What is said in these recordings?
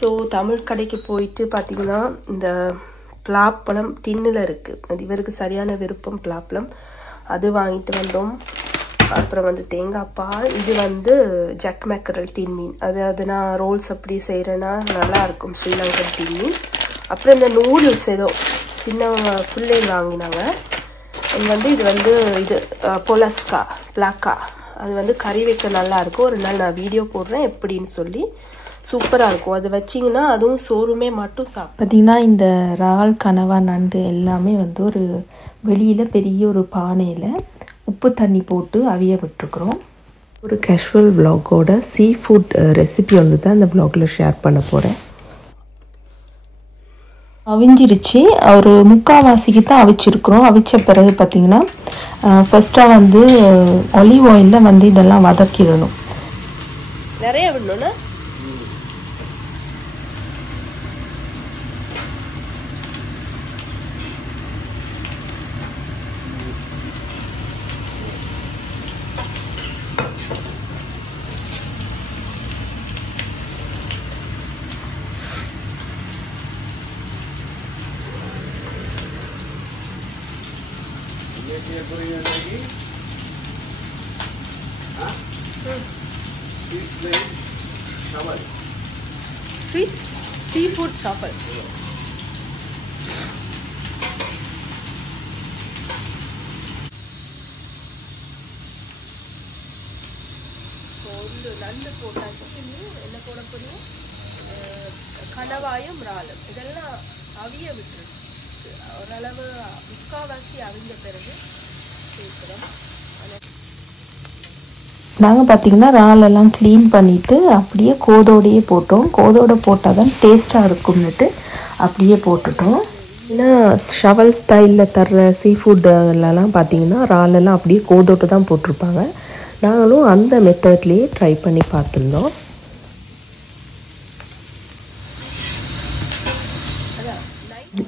So Tamil கடைக்கு போயிட்டு பார்த்தீங்கன்னா இந்த பலாப்பழம் டின்னில் இருக்குது. அது இவருக்கு சரியான விருப்பம் பலாப்பழம். அது வாங்கிட்டு வந்தோம். அப்புறம் வந்து தேங்காய் பால். இது வந்து ஜக் மேக்கரல் டின் மீன். அது நான் ரோல்ஸ் அப்படி செய்கிறேன்னா நல்லாயிருக்கும் ஸ்ரீலங்கன் டின் மீன். அப்புறம் இந்த நூடுல்ஸ் ஏதோ சின்ன பிள்ளைங்க வாங்கினாங்க. இது வந்து இது பொலஸ்கா பிளாக்கா. அது வந்து கறி வைக்க நல்லாயிருக்கும். ஒரு நாள் நான் வீடியோ போடுறேன் எப்படின்னு சொல்லி. சூப்பராக இருக்கும். அது வச்சிங்கன்னா அதுவும் சோறுமே மட்டும் பார்த்திங்கன்னா இந்த இறால் கனவா நண்டு எல்லாமே வந்து ஒரு வெளியில் பெரிய ஒரு பானையில் உப்பு தண்ணி போட்டு அவிய விட்டுருக்குறோம். ஒரு கேஷுவல் விலாகோட சீ ஃபுட் ரெசிபி ஒன்று தான் இந்த விலாகில் ஷேர் பண்ண போகிறேன். அவிஞ்சிருச்சு. ஒரு முக்கால்வாசிக்கு தான் அவிச்சிருக்கிறோம். அவிச்ச பிறகு பார்த்திங்கன்னா ஃபஸ்ட்டாக வந்து ஒலிவ் ஆயிலில் வந்து இதெல்லாம் வதக்கிடணும். நிறைய விடணும்னா seafood shovel. நண்டு போட்டாச்சு. என்ன போட போறோம்? கனவாயும் இறாலும் இதெல்லாம் அவிய விட்டுருக்கு. ஓரளவு முக்கால்வாசி அவிஞ்ச பிறகு சேர்க்கிறோம். நாங்கள் பார்த்திங்கன்னா இறாலெல்லாம் க்ளீன் பண்ணிவிட்டு அப்படியே கோதோடையே போட்டோம். கோதோடு போட்டால் தான் டேஸ்ட்டாக இருக்கும்னுட்டு அப்படியே போட்டுட்டோம். ஏன்னா ஷவல் ஸ்டைலில் தர்ற சீ ஃபுட்டெல்லாம் பார்த்திங்கன்னா இறாலெல்லாம் அப்படியே கோதோட்டு தான் போட்டிருப்பாங்க. நாங்களும் அந்த மெத்தட்லேயே ட்ரை பண்ணி பார்த்துருந்தோம்.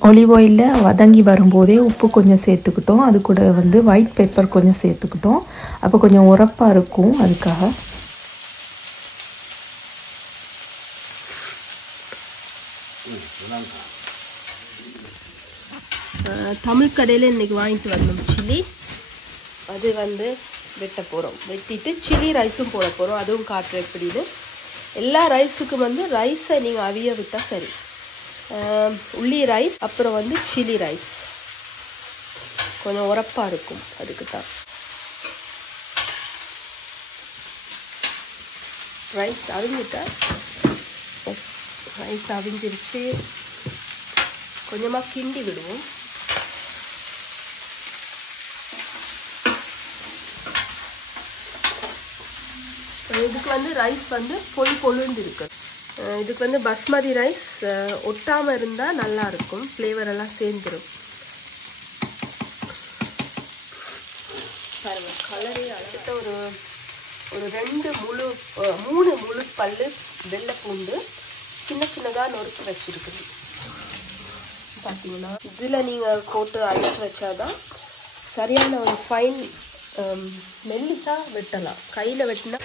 ஒலிவ் ஆயிலில் வதங்கி வரும்போதே உப்பு கொஞ்சம் சேர்த்துக்கிட்டோம். அது கூட வந்து ஒயிட் பெப்பர் கொஞ்சம் சேர்த்துக்கிட்டோம். அப்போ கொஞ்சம் உரப்பாக இருக்கும். அதுக்காக தமிழ் கடையில் இன்றைக்கி வாங்கிட்டு வரணும் சில்லி. அது வந்து வெட்ட போகிறோம். வெட்டிட்டு சில்லி ரைஸும் போட போகிறோம். அதுவும் காட்டுறேன் எப்படின்னு. எல்லா ரைஸுக்கும் வந்து ரைஸை நீங்கள் அவிய விட்டால் சரி. உள்ளி ரைஸ் அப்புறம் வந்து சில்லி ரைஸ் கொஞ்சம் உரப்பாக இருக்கும். அதுக்கு தான் ரைஸ் அவிஞ்சிட்டா. ரைஸ் அவிஞ்சிருச்சு. கொஞ்சமாக கிண்டி விடுவோம். இதுக்கு வந்து ரைஸ் வந்து பொழுந்து இருக்கு. இதுக்கு வந்து பஸ்மதி ரைஸ் ஒட்டாமல் இருந்தால் நல்லாயிருக்கும். ஃப்ளேவர் எல்லாம் சேர்ந்துடும். பாருங்கள் கலரே அழகிட்ட. ஒரு 3 முழு பல்லு வெள்ளை பூண்டு சின்ன சின்னதாக நொறுக்கி வச்சுருக்குது. பார்த்தீங்கன்னா இதில் நீங்கள் போட்டு அரைச்சி வச்சாதான் சரியான ஒரு ஃபைன் மெல்லிசாக வெட்டலாம். கையில் வெட்டினா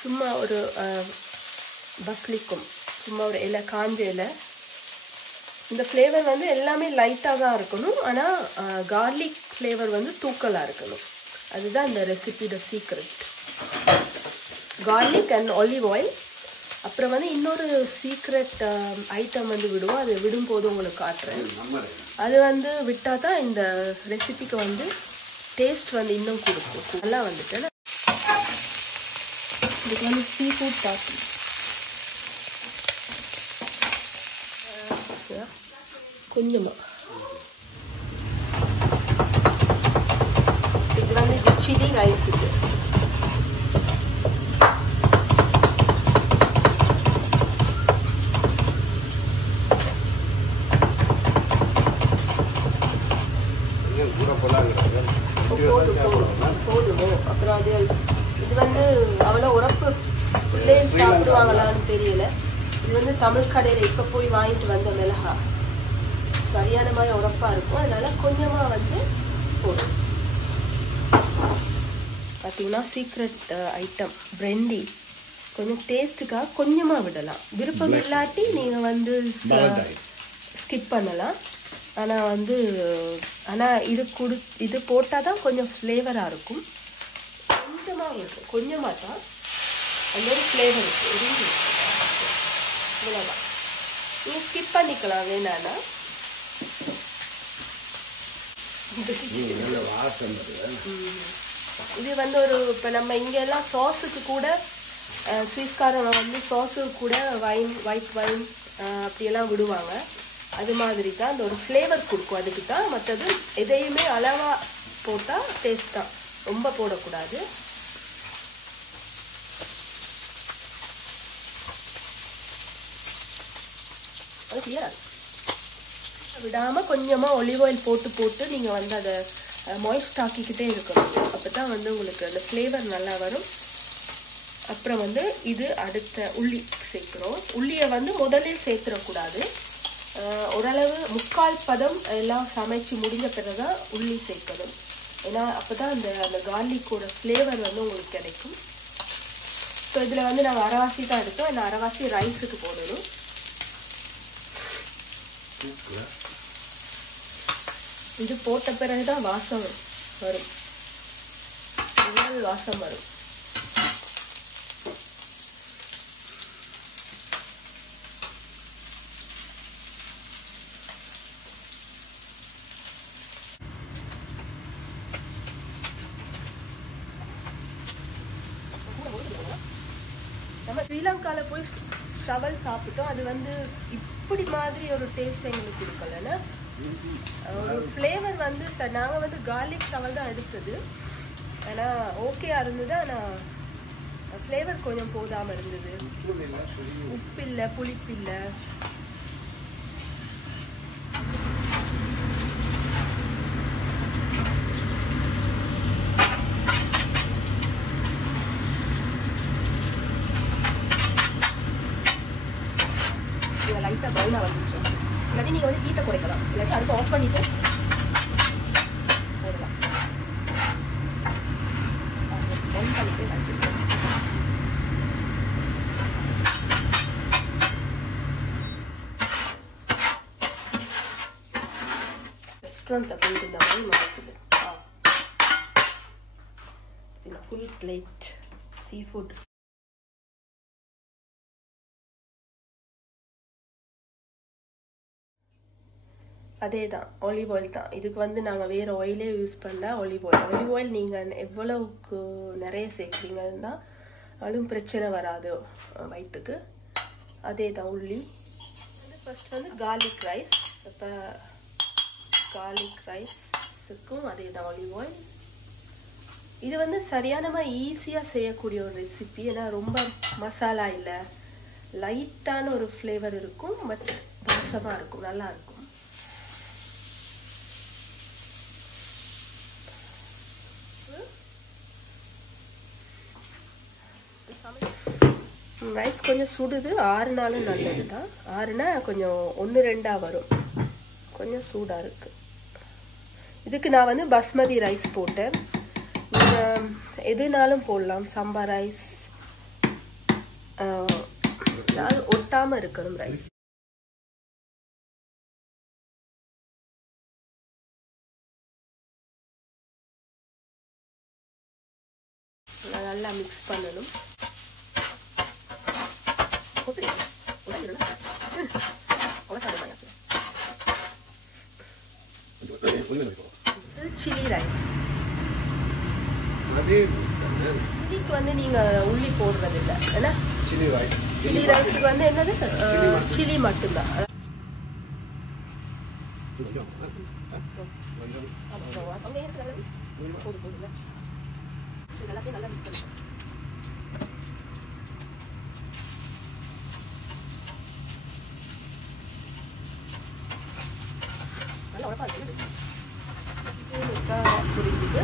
சும்மா ஒரு பஸ்லிக்கும் சும்மா ஒரு இலை காஞ்ச இலை. இந்த ஃப்ளேவர் வந்து எல்லாமே லைட்டாக தான் இருக்கணும். ஆனால் கார்லிக் ஃப்ளேவர் வந்து தூக்கலாக இருக்கணும். அதுதான் இந்த ரெசிபியோட secret. Garlic and olive oil. அப்புறம் வந்து இன்னொரு சீக்ரெட் ஐட்டம் வந்து விடுவோம். அது விடும்போது உங்களுக்கு காட்டுறேன். அது வந்து விட்டால் தான் இந்த ரெசிபிக்கு வந்து டேஸ்ட் வந்து இன்னும் கொடுக்கும். நல்லா வந்துட்டு இதுக்கு வந்து சீ ஃபுட் பாக்கி கொஞ்சமாக இது வந்து சில்லி ரைஸுக்கு போடுவோம். அப்புறம் அது இது வந்து அவ்வளோ உரப்பு பிள்ளைங்க சாப்பிடுவாங்களான்னு தெரியல. இது வந்து தமிழ் கடையில் இப்போ போய் வாங்கிட்டு வந்த மிளகா சரியான மாதிரி உரப்பாக இருக்கும். அதனால கொஞ்சமாக வந்து போடும். பார்த்தீங்கன்னா சீக்ரெட் ஐட்டம் பிரெண்டி கொஞ்சம் டேஸ்ட்டுக்காக கொஞ்சமாக விடலாம். விருப்பம் இல்லாட்டி நீங்கள் வந்து ஸ்கிப் பண்ணலாம். ஆனால் இது போட்டால் தான் கொஞ்சம் ஃப்ளேவராக இருக்கும். கொஞ்சமாக இருக்கும், கொஞ்சமாக தான் அந்த ஒரு ஃப்ளேவர் இருக்குது. இவ்வளோதான், நீங்கள் ஸ்கிப் பண்ணிக்கலாம் வேணான்னா. இது வந்து ஒரு இப்போ நம்ம இங்கெல்லாம் சாஸுக்கு கூட ஸ்வீட்காரங்க வந்து சாஸுக்கு கூட ஒயிட் வைன் அப்படியெல்லாம் விடுவாங்க. அது மாதிரி தான் அந்த ஒரு ஃப்ளேவர் கொடுக்கும். அதுக்கு தான். மற்றது எதையுமே அளவாக போட்டால் டேஸ்ட் தான், ரொம்ப போடக்கூடாது. அது கிளியர் விடாமல் கொஞ்சமாக ஒலிவ் ஆயில் போட்டு நீங்கள் வந்து அதை மாய்ஸ்ட் ஆக்கிக்கிட்டே இருக்கணும். அப்போ தான் வந்து உங்களுக்கு அந்த ஃப்ளேவர் நல்லா வரும். அப்புறம் வந்து இது அடுத்த உள்ளி சேர்க்குறோம். உள்ளியை வந்து முதலே சேர்த்துடக்கூடாது. ஓரளவு 3/4 பதம் எல்லாம் சமைச்சு முடிஞ்ச பிறகு தான் உள்ளி சேர்க்கணும். ஏன்னா அப்போ தான் அந்த கார்லிக்கோட ஃப்ளேவர் வந்து உங்களுக்கு கிடைக்கும். ஸோ இதில் வந்து நாங்கள் அரைவாசி தான் எடுத்தோம். இந்த அரைவாசி ரைஸுக்கு போடணும். இது போட்ட பிறகு தான் வாசம் வரும், வாசம் வரும். நம்ம ஸ்ரீலங்காவில் போய் ஷவல் சாப்பிட்டோம். அது வந்து இப்படி மாதிரி ஒரு டேஸ்ட் எங்களுக்கு கொடுக்கலன்னா ஒரு ஃப்ளேவர் வந்து நாங்கள் வந்து கார்லிக் ஷவல் தான் எடுத்தது. ஆனால் ஓகேயா இருந்தது. ஆனால் ஃப்ளேவர் கொஞ்சம் போதாமல் இருந்தது. உப்பு இல்லை, புளிப்பு இல்லை. லைட்டாக ப்ரௌனாக வந்துச்சு. இல்லாட்டி நீங்கள் வந்து ஹீட்டை குறைக்கலாம். இல்லாட்டி அடுப்பு ஆஃப் பண்ணிவிட்டு போடலாம். ஆன் பண்ணிட்டு வச்சுருக்கோம். ரெஸ்டாரண்ட்டில் போயிட்டு இந்த மாதிரி மறக்குது. Full plate seafood. அதே தான், ஆலிவ் ஆயில் தான். இதுக்கு வந்து நாங்கள் வேறு ஆயிலே யூஸ் பண்ணல, ஆலிவ் ஆயில். ஆலிவ் ஆயில் நீங்கள் எவ்வளவுக்கு நிறைய சேர்க்குறீங்கன்னா அதுவும் பிரச்சனை வராது வயிற்றுக்கு. அதே தான் உள்ளி. ஃபர்ஸ்ட் வந்து கார்லிக் ரைஸ். இப்போ கார்லிக் ரைஸுக்கும் அதே தான் ஆலிவ் ஆயில். இது வந்து சரியான ஈஸியாக செய்யக்கூடிய ஒரு ரெசிபி. ஏன்னா ரொம்ப மசாலா இல்லை, லைட்டான ஒரு ஃப்ளேவர் இருக்கும். பட் வாசமாக இருக்கும், நல்லா இருக்கும். ரைஸ் கொஞ்சம் சுடுது. ஆறுனாலும் நல்லது தான். ஆறுனா கொஞ்சம் 1-2 வரும். கொஞ்சம் சூடாக இருக்குது. இதுக்கு நான் வந்து பாஸ்மதி ரைஸ் போட்டேன். நீங்கள் எதுனாலும் போடலாம். சாம்பார் ரைஸ் ஒட்டாமல் இருக்கணும் ரைஸ். நல்லா மிக்ஸ் பண்ணணும். Chilli rice. சில்லிக்கு வந்து நீங்க உள்ளி போடுறது இல்லை. ஏன்னா சில்லி ரைஸுக்கு வந்து என்னது சில்லி மட்டும்தான். எல்லாத்தையும் நல்லா மிக்ஸ் பண்ணுங்க. நல்லா உடப்பா இருக்கு. புரிஞ்சுட்டு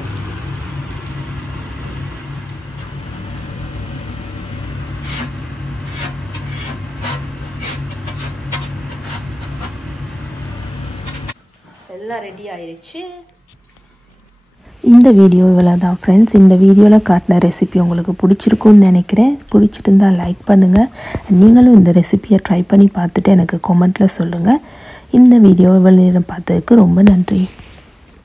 எல்லாம் ரெடி ஆயிடுச்சு. இந்த வீடியோ இவ்வளோ தான் ஃப்ரெண்ட்ஸ். இந்த வீடியோவில் காட்டின ரெசிபி உங்களுக்கு பிடிச்சிருக்குன்னு நினைக்கிறேன். பிடிச்சிருந்தா லைக் பண்ணுங்கள். நீங்களும் இந்த ரெசிபியை ட்ரை பண்ணி பார்த்துட்டு எனக்கு கமெண்ட்டில் சொல்லுங்கள். இந்த வீடியோ இவ்வளோ நேரம் பார்த்ததுக்கு ரொம்ப நன்றி.